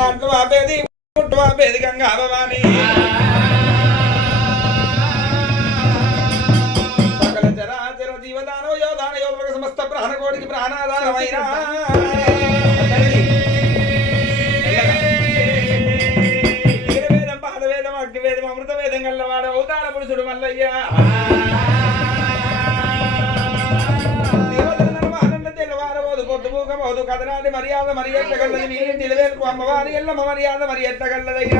நாட்டுவா பேதி முட்டுவா பேதி கங்கா பவானி சகல ஜராஜர ஜீவதானோ யோதான யோக சமஸ்த பிராண கோடிக்கு பிராணாதானமைனா அக்னிவேதம் அமிர்த வேதங்கள்ல வாட உதார புடிச்சுடும் அல்லையா ಮೂಗಬಹುದು ಕದನಾದಿ ಮರ್ಯಾದ ಮರಿಯಟ್ಟಗಲ್ಲದೆ ನೀರಿಟ್ಟಿಲಬೇಕು ಅಮ್ಮವಾರಿಯೆಲ್ಲ ಮರ್ಯಾದ ಮರಿಯಟ್ಟಗಲ್ಲದಯ್ಯ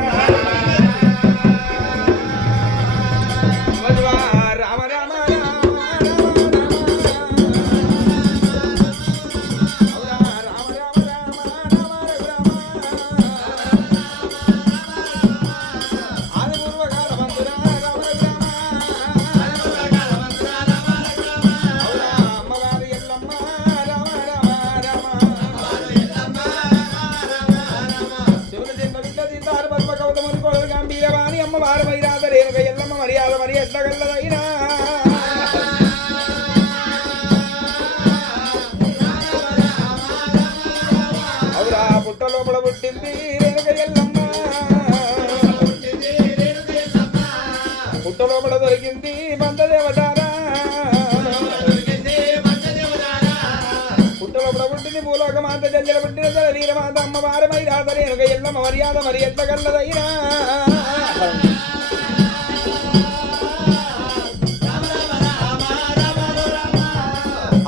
పుట్టింది భూలోక మాత జంజల పుట్టిన తల వీరమాత అమ్మవారి మైరాద ఎల్లమ్మ మర్యాద మరి ఎట్లగల్లదైనా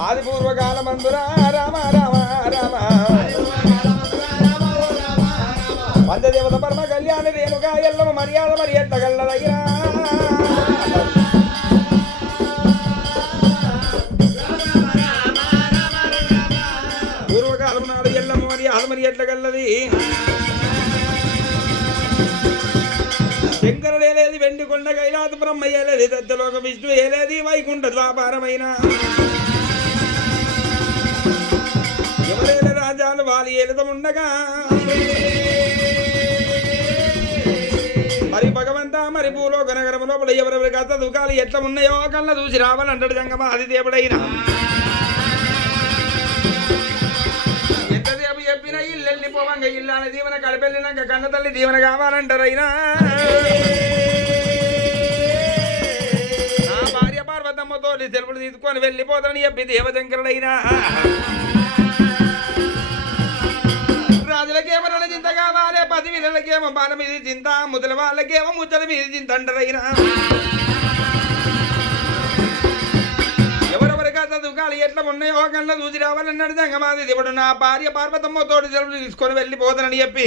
ఆది పూర్వకాల మందురా రామ రామ రామ పంచదేవత పరమ కళ్యాణ రేణుక ఎల్లమ్మ మర్యాద మరి ఎంత కల్లదైనా మరి అది మరి ఎట్లగల్లది శంకరుడు ఏలేది వెండి కొండ కైలాస బ్రహ్మ ఏలేది దత్తలోక విష్ణు ఏలేది వైకుంఠ ద్వాపారమైన. ఎవరేల రాజాలు వాలి ఏలుతముండగా మరి భగవంత మరి భూలోక నగరం లోపల ఎవరెవరి కథ దుఃఖాలు ఎట్లా ఉన్నాయో కళ్ళ చూసి రావాలంటాడు జంగమ అది దేవుడైనా చెప్పిన ఇల్లు వెళ్ళిపోవంగ ఇల్లాని దీవెన కడపెళ్ళినాక కన్న తల్లి దీవెన కావాలంటారైనా? నా భార్య పార్వతమ్మతో తెలుపులు తీసుకొని వెళ్ళిపోతానని చెప్పి దేవశంకరుడైనా? రాజులకేమో చింత కావాలి పది విలలకేమో బాల మీద చింత ముదల వాళ్ళకేమో ముచ్చల మీద చింత అంటారైనా? దుఃఖాలు ఎట్లా ఉన్నాయో కన్నా చూసి రావాలన్నాడు జంగమాది దేవుడు నా భార్య పార్వతమ్మ తోటి సెలవులు తీసుకొని వెళ్ళిపోతానని చెప్పి.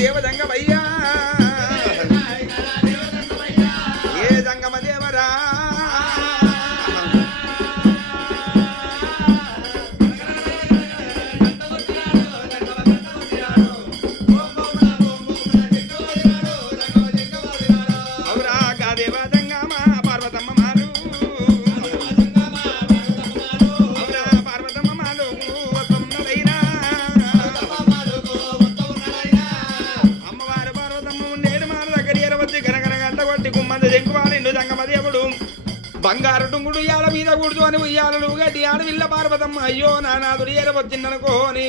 దేవదంగ వై బంగారు టుంగుడు ఇయాల మీద కూడుతూ అని ఉయ్యాలలు గడ్డి ఆడవిల్ల పార్వతమ్మ. అయ్యో నానాథుడు ఎరవచ్చిందనుకోని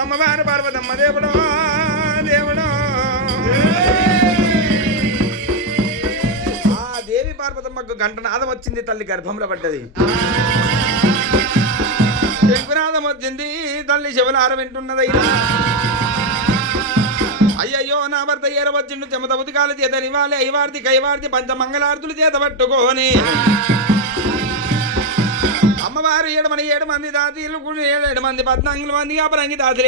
అమ్మవారు పార్వతమ్మ దేవుడు దేవుడు. ఆ దేవి పార్వతమ్మకు గంట నాదం వచ్చింది తల్లి గర్భంలో పడ్డది. వచ్చింది తల్లి శివనారం వింటున్నదయ్యా అయ్యయ్యో నా భర్త ఏరవచ్చిండు చెమత ఉతికాల చేత నివాలి. ఐవార్తి కైవార్తి పంచమంగళార్తులు చేత పట్టుకోని. అమ్మవారు ఏడు మంది ఏడు మంది దాతీలు ఏడు మంది పద్నాలుగు మంది అపరంగి దాతులు.